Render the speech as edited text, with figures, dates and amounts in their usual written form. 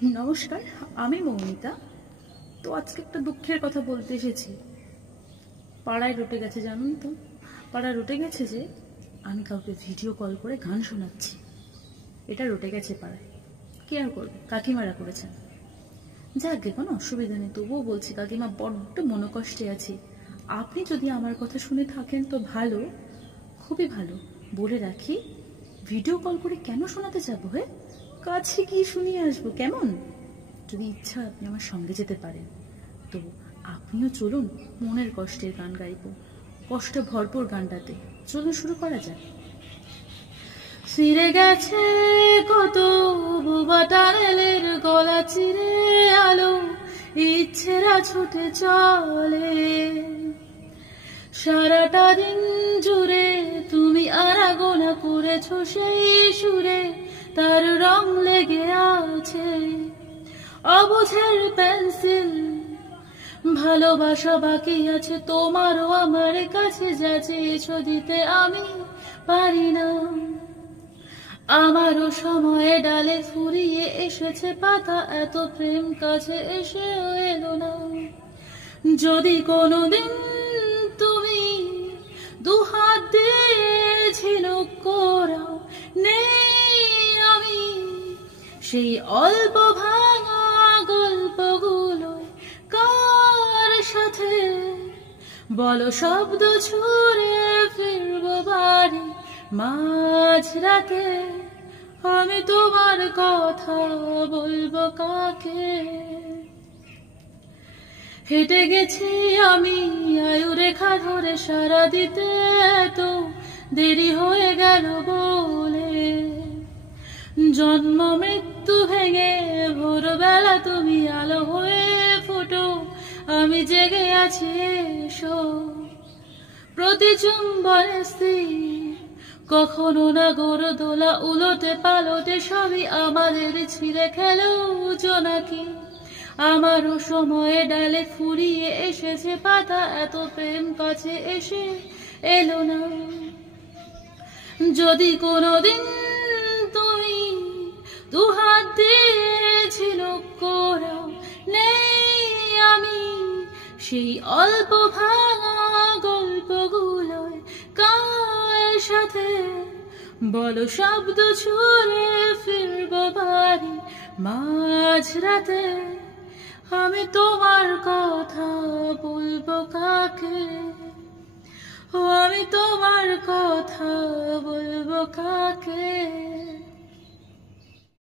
নমস্কার, আমি মৌমিতা। তো আজকে একটা দুঃখের কথা বলতে এসেছি। পাড়ায় রটে গেছে, জানুন তো, পাড়ায় রটে গেছে যে আমি কাউকে ভিডিও কল করে গান শোনাচ্ছি। এটা রটে গেছে পাড়ায়, কে আর করবে? কাকিমারা করেছেন। যাকে কোনো অসুবিধা নেই, তবুও বলছি কাকিমা বড্ড মনোকষ্টে আছি। আপনি যদি আমার কথা শুনে থাকেন তো ভালো, খুবই ভালো। বলে রাখি, ভিডিও কল করে কেন শোনাতে যাবো? কাছে গিয়ে শুনিয়ে আসবো, কেমন? যদি ইচ্ছা আপনি আমার সঙ্গে যেতে পারেন, তো আপনিও চলুন, মনের কষ্টের গান গাইব, কষ্ট ভরপুর গানটাতে। চলুন শুরু করা যাক। ফিরে গেছে কত বোবা টানেলের গলা চিরে আলো, ইচ্ছেরা ছুটে চলে সারাটা দিন জুড়ে। তুমি আনাগোনা করেছো সেই সুরে, তার রং লেগে আছে অবুঝের পেন্সিল। ভালোবাসা বাকি আছে তোমারও আমার কাছে, যা চেয়েছো দিতে আমি পারি না। আমারও সময়ে ডালে ফুরিয়ে এসেছে পাতা, এত প্রেম কাছে এসেও এলো না। যদি কোনোদিন তুমি দুহাত দিয়ে ঝিনুক করাও, নেই আমি সেই অল্প ভাঙা গল্পগুলো কার সাথে। বলো শব্দ ছুড়ে ফিরবো বাড়ি মাঝরাতে, আমি তোমার কথা বলবো কাকে? হেঁটে গেছি আমি আয়ু রেখা ধরে, সারা দিতে তো দেরি হয়ে গেল বলে। জন্ম মৃত্যু ভেঙে ভোরবেলা তুমি আলো হয়ে ফোটো, আমি জেগে আছি এসো। প্রতি চুম্বনে স্থির, কখনো না গড় দোলা উলটে পালটে, সবই আমাদের ছিঁড়ে খেলো জোনাকি। আমারও সময়ে ডালে ফুরিয়ে এসেছে পাতা, এত প্রেম কাছে এসে এলো না। যদি কোনোদিন তুমি দুহাত দিয়ে ঝিনুক করাও, নেই আমি সেই অল্প ভাঙা গল্পগুলোয় কার সাথে। বলো শব্দ ছুড়ে ফিরবো বাড়ি মাঝরাতে, আমি তোমার কথা বলবো কাকে? আমি তোমার কথা বলবো কাকে?